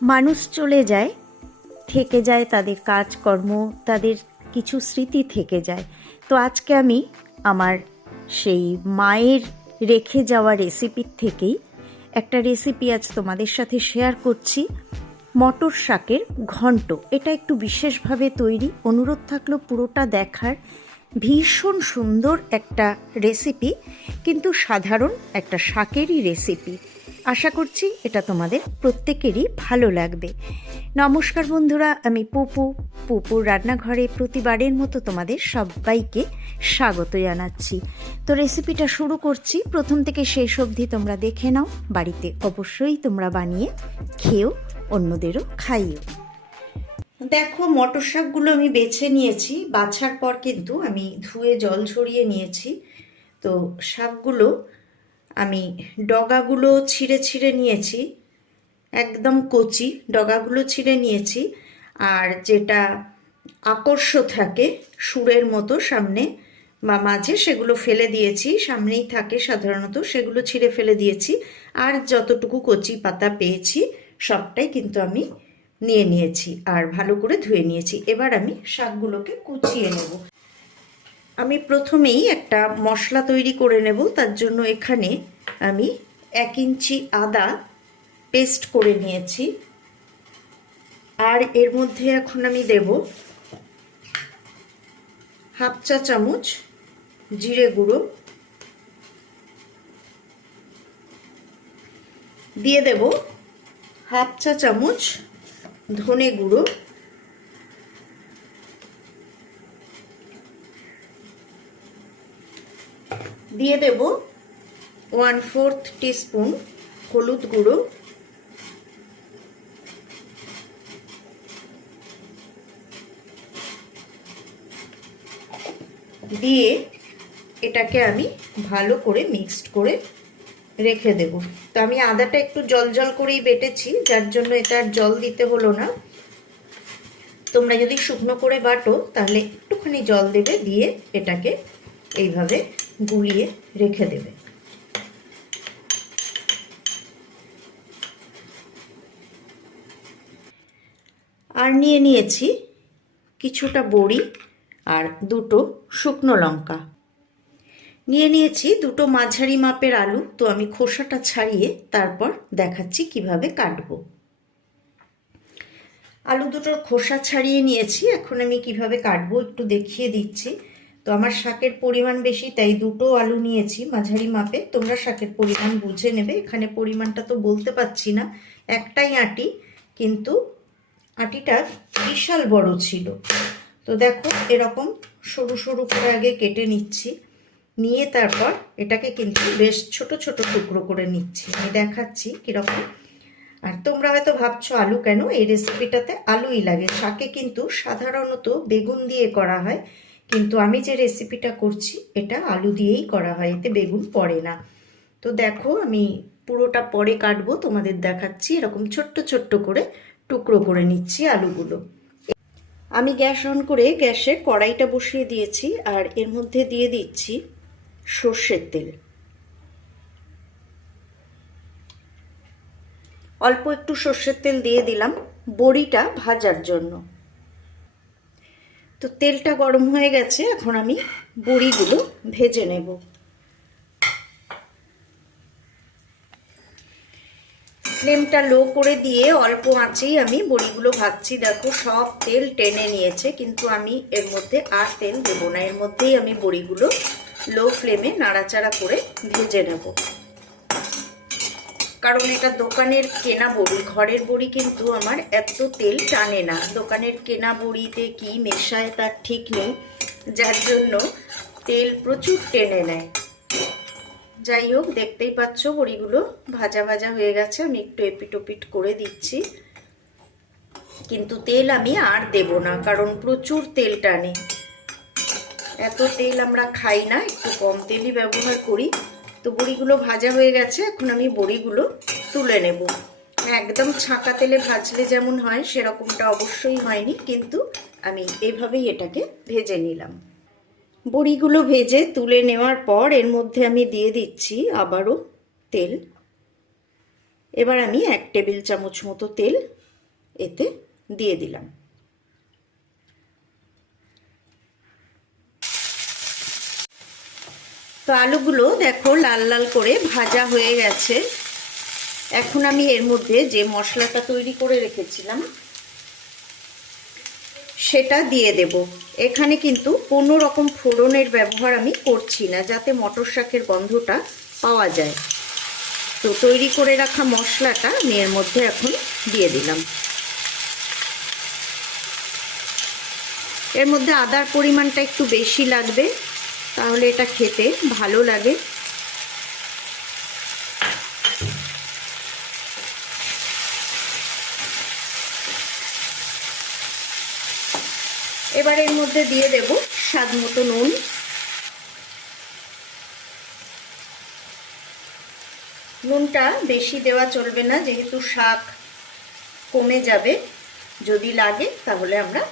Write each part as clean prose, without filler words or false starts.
মানুষ চলে যায়, থেকে যায় তাদের কাজকর্ম, তাদের কিছু স্মৃতি থেকে যায়। তো আজকে আমি আমার সেই মায়ের রেখে যাওয়া রেসিপির থেকেই একটা রেসিপি আজ তোমাদের সাথে শেয়ার করছি। মটর শাকের ঘন্ট। এটা একটু বিশেষভাবে তৈরি, অনুরোধ থাকলো পুরোটা দেখার। ভীষণ সুন্দর একটা রেসিপি, কিন্তু সাধারণ একটা শাকেরই রেসিপি। আশা করছি এটা তোমাদের প্রত্যেকেরই ভালো লাগবে। নমস্কার বন্ধুরা, আমি পুপুর রান্নাঘরে প্রতিবারের মতো তোমাদের সবাইকে স্বাগত জানাচ্ছি। তো রেসিপিটা শুরু করছি, প্রথম থেকে শেষ অবধি তোমরা দেখে নাও। বাড়িতে অবশ্যই তোমরা বানিয়ে খেয়েও অন্যদেরও খাইও। দেখো, মটর শাকগুলো আমি বেছে নিয়েছি। বাছার পর কিন্তু আমি ধুয়ে জল ঝরিয়ে নিয়েছি। তো শাকগুলো আমি ডগাগুলো ছিঁড়ে ছিঁড়ে নিয়েছি, একদম কচি ডগাগুলো ছিঁড়ে নিয়েছি। আর যেটা আকর্ষ থাকে সুরের মতো সামনে বা মাঝে, সেগুলো ফেলে দিয়েছি। সামনেই থাকে সাধারণত, সেগুলো ছিঁড়ে ফেলে দিয়েছি। আর যতটুকু কচি পাতা পেয়েছি সবটাই কিন্তু আমি নিয়ে নিয়েছি আর ভালো করে ধুয়ে নিয়েছি। এবার আমি শাকগুলোকে কুচিয়ে নেব। আমি প্রথমেই একটা মশলা তৈরি করে নেব। তার জন্য এখানে আমি 1 ইঞ্চি আদা পেস্ট করে নিয়েছি। আর এর মধ্যে এখন আমি দেব হাফ চা চামচ জিরে গুঁড়ো, দিয়ে দেব হাফ চা চামচ ধনে গুঁড়ো, দিয়ে দেব 1/4 টিস্পুন হলুদ গুঁড়ো, দিয়ে এটাকে আমি ভালো করে মিক্সড করে রেখে দেব। তো আমি আদাটা একটু জল জল করেই বেটেছি, যার জন্য এটা আর জল দিতে হলো না। তোমরা যদি শুকনো করে বাটো তাহলে একটুখানি জল দেবে, দিয়ে এটাকে এইভাবে গুলিয়ে রেখে দেবে। আর নিয়ে নিয়েছি কিছুটা বড়ি আর 2টো শুকনো লঙ্কা। নিয়ে নিয়েছি 2টো মাঝারি মাপের আলু। তো আমি খোসাটা ছাড়িয়ে তারপর দেখাচ্ছি কিভাবে কাটবো। আলু দুটোর খোসা ছাড়িয়ে নিয়েছি, এখন আমি কিভাবে কাটবো একটু দেখিয়ে দিচ্ছি। তো আমার শাকের পরিমাণ বেশি, তাই 2টো আলু নিয়েছি মাঝারি মাপে। তোমরা শাকের পরিমাণ বুঝে নেবে। এখানে পরিমাণটা তো বলতে পারছি না, একটাই আঁটি, কিন্তু আঁটিটা বিশাল বড় ছিল। তো দেখো, এরকম সরু সরু করে আগে কেটে নিচ্ছি, নিয়ে তারপর এটাকে কিন্তু বেশ ছোট ছোট টুকরো করে নিচ্ছি। আমি দেখাচ্ছি কীরকম। আর তোমরা হয়তো ভাবছো আলু কেন, এই রেসিপিটাতে আলুই লাগে। শাকে কিন্তু সাধারণত বেগুন দিয়ে করা হয়, কিন্তু আমি যে রেসিপিটা করছি এটা আলু দিয়েই করা হয়, এতে বেগুন পড়ে না। তো দেখো, আমি পুরোটা পরে কাটবো, তোমাদের দেখাচ্ছি। এরকম ছোট্ট ছোট্ট করে টুকরো করে নিচ্ছি আলুগুলো। আমি গ্যাস অন করে গ্যাসে কড়াইটা বসিয়ে দিয়েছি, আর এর মধ্যে দিয়ে দিচ্ছি সর্ষের তেল। অল্প একটু সর্ষের তেল দিয়ে দিলাম বড়িটা ভাজার জন্য। তো তেলটা গরম হয়ে গেছে, এখন আমি বড়িগুলো ভেজে নেব। ফ্লেমটা লো করে দিয়ে অল্প আঁচেই আমি বড়িগুলো ভাজছি। দেখো, সব তেল টেনে নিয়েছে, কিন্তু আমি এর মধ্যে আর তেল দেবো না। এর মধ্যেই আমি বড়িগুলো লো ফ্লেমে নাড়াচাড়া করে ভেজে নেব। কারণ এটা দোকানের কেনা বড়ি, ঘরের বড়ি কিন্তু আমার এত তেল টানে না। দোকানের কেনা বড়িতে কি মেশায় তার ঠিক নেই, যার জন্য তেল প্রচুর টেনে নেয়। যাই হোক, দেখতেই পাচ্ছ বড়িগুলো ভাজা ভাজা হয়ে গেছে। আমি একটু এপিট ওপিট করে দিচ্ছি, কিন্তু তেল আমি আর দেব না, কারণ প্রচুর তেল টানে। এত তেল আমরা খাই না, একটু কম তেলই ব্যবহার করি। তো বড়িগুলো ভাজা হয়ে গেছে, এখন আমি বড়িগুলো তুলে নেব। একদম ছাঁকা তেলে ভাজলে যেমন হয় সেরকমটা অবশ্যই হয়নি, কিন্তু আমি এইভাবেই এটাকে ভেজে নিলাম। বড়িগুলো ভেজে তুলে নেওয়ার পর এর মধ্যে আমি দিয়ে দিচ্ছি আবারও তেল। এবার আমি 1 টেবিল চামচ মতো তেল এতে দিয়ে দিলাম। তো আলুগুলো দেখো লাল লাল করে ভাজা হয়ে গেছে। এখন আমি এর মধ্যে যে মশলাটা তৈরি করে রেখেছিলাম সেটা দিয়ে দেব। এখানে কিন্তু কোনো রকম ফোড়নের ব্যবহার আমি করছি না, যাতে মটর শাকের গন্ধটা পাওয়া যায়। তো তৈরি করে রাখা মশলাটা আমি এর মধ্যে এখন দিয়ে দিলাম। এর মধ্যে আদার পরিমাণটা একটু বেশি লাগবে, তাহলে এটা খেতে ভালো লাগে। এবার এর মধ্যে দিয়ে দেব স্বাদ মতো নুন। নুনটা বেশি দেওয়া চলবে না, যেহেতু শাক কমে যাবে। যদি লাগে তাহলে আমরা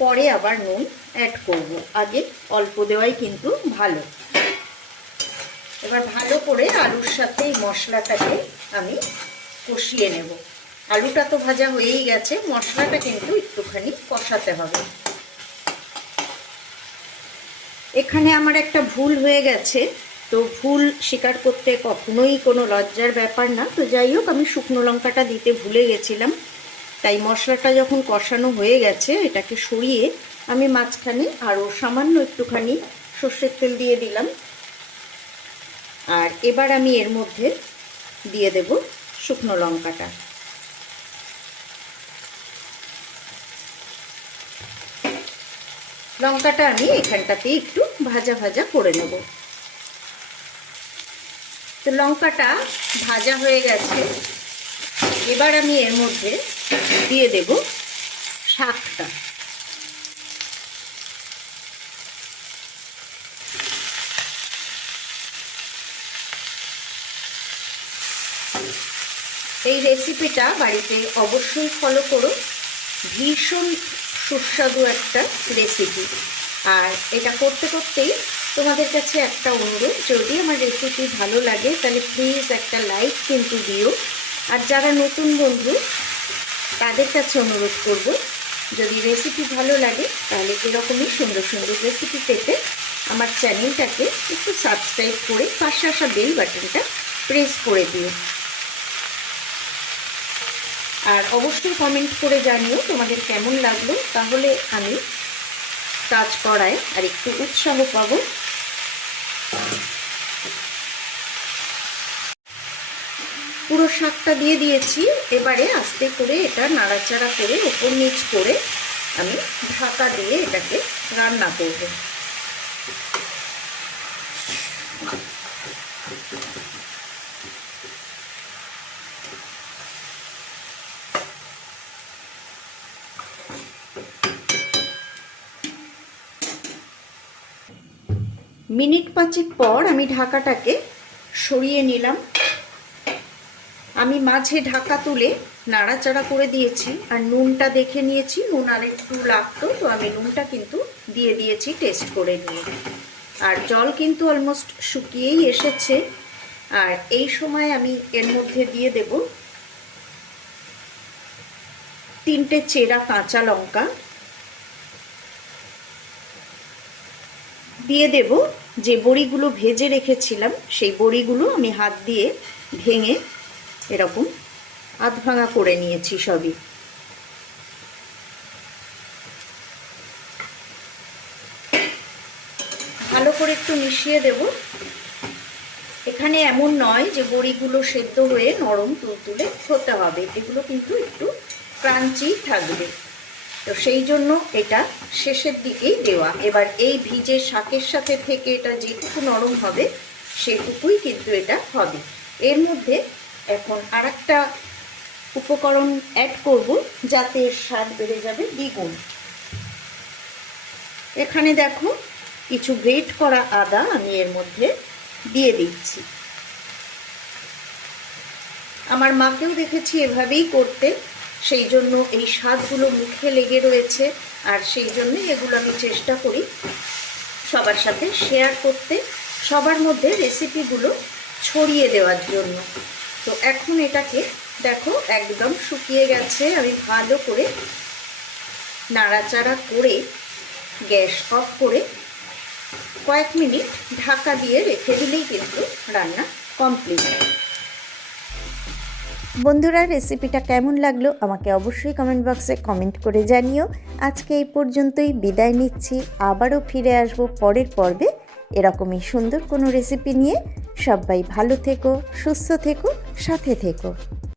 পরে আবার নুন অ্যাড করব, আগে অল্প দেওয়াই কিন্তু ভালো। এবার ভালো করে আলুর সাথে এই মশলাটাকে আমি কষিয়ে নেব। আলুটা তো ভাজা হয়েই গেছে, মশলাটা কিন্তু একটুখানি কষাতে হবে। এখানে আমার একটা ভুল হয়ে গেছে, তো ভুল স্বীকার করতে কখনোই কোনো লজ্জার ব্যাপার না। তো যাই হোক, আমি শুকনো লঙ্কাটা দিতে ভুলে গেছিলাম, তাই মশলাটা যখন কষানো হয়ে গেছে এটাকে সরিয়ে আমি মাঝখানে আরও সামান্য একটুখানি সর্ষের তেল দিয়ে দিলাম। আর এবার আমি এর মধ্যে দিয়ে দেব শুকনো লঙ্কাটা। লঙ্কাটা আমি এখানটাতে একটু ভাজা ভাজা করে নেব। তো লঙ্কাটা ভাজা হয়ে গেছে, এবার আমি এর মধ্যে দিয়ে দেব শাকটা। এই রেসিপিটা বাড়িতে অবশ্যই ফলো করো, ভীষণ সুস্বাদু একটা রেসিপি। আর এটা করতে করতেই তোমাদের কাছে একটা অনুরোধ, যদি আমার রেসিপি ভালো লাগে তাহলে প্লিজ একটা লাইক কিন্তু দিও। আর যারা নতুন বন্ধু তাদের কাছে অনুরোধ করব, যদি রেসিপি ভালো লাগে তাহলে এরকমই সুন্দর সুন্দর রেসিপি পেতে আমার চ্যানেলটাকে একটু সাবস্ক্রাইব করে পাশে আসা বেল বাটনটা প্রেস করে দিও। আর অবশ্যই কমেন্ট করে জানিও তোমাদের কেমন লাগলো, তাহলে আমি কাজ করায় আর একটু উৎসাহ পাবো। পুরো শাকটা দিয়ে দিয়েছি, এবারে আস্তে করে এটা নাড়াচাড়া করে ওপর নিচ করে আমি ঢাকা দিয়ে এটাকে রান্না করব। মিনিট 5 পর আমি ঢাকাটাকে সরিয়ে নিলাম। আমি মাঝে ঢাকা তুলে নাড়াচাড়া করে দিয়েছি, আর নুনটা দেখে নিয়েছি, নুন আর একটু লাগতো, তো আমি নুনটা কিন্তু দিয়ে দিয়েছি টেস্ট করে নিয়ে। আর জল কিন্তু অলমোস্ট শুকিয়েই এসেছে। আর এই সময় আমি এর মধ্যে দিয়ে দেব 3টে চেরা কাঁচা লঙ্কা, দিয়ে দেব যে বড়িগুলো ভেজে রেখেছিলাম সেই বড়িগুলো আমি হাত দিয়ে ভেঙে এরকম আধ ভাঙা করে নিয়েছি সবই। ভালো করে একটু মিশিয়ে দেব। এখানে এমন নয় যে বড়িগুলো সেদ্ধ হয়ে নরম তুলতুলে হতে হবে, এগুলো কিন্তু একটু ক্রাঞ্চি থাকবে, তো সেই জন্য এটা শেষের দিকেই দেওয়া। এবার এই ভিজে শাকের সাথে থেকে এটা যেটুকু নরম হবে সেটুকুই কিন্তু এটা হবে। এর মধ্যে এখন আরেকটা উপকরণ অ্যাড করব, যাতে এর স্বাদ বেড়ে যাবে দ্বিগুণ। এখানে দেখো কিছু গ্রেট করা আদা আমি এর মধ্যে দিয়ে দিচ্ছি। আমার মাকেও দেখেছি এভাবেই করতে, সেই জন্য এই স্বাদগুলো মুখে লেগে রয়েছে, আর সেই জন্য এগুলো আমি চেষ্টা করি সবার সাথে শেয়ার করতে, সবার মধ্যে রেসিপিগুলো ছড়িয়ে দেওয়ার জন্য। তো এখন এটাকে দেখো একদম শুকিয়ে গেছে। আমি ভালো করে নাড়াচাড়া করে গ্যাস অফ করে কয়েক মিনিট ঢাকা দিয়ে রেখে দিলেই কিন্তু রান্না কমপ্লিট। বন্ধুরা, রেসিপিটা কেমন লাগলো আমাকে অবশ্যই কমেন্ট বক্সে কমেন্ট করে জানিও। আজকে এই পর্যন্তই বিদায় নিচ্ছি। আবারও ফিরে আসব পরের পর্বে এরকমই সুন্দর কোনো রেসিপি নিয়ে। সবাই ভালো থেকো, সুস্থ থেকো, সাথে থেকো।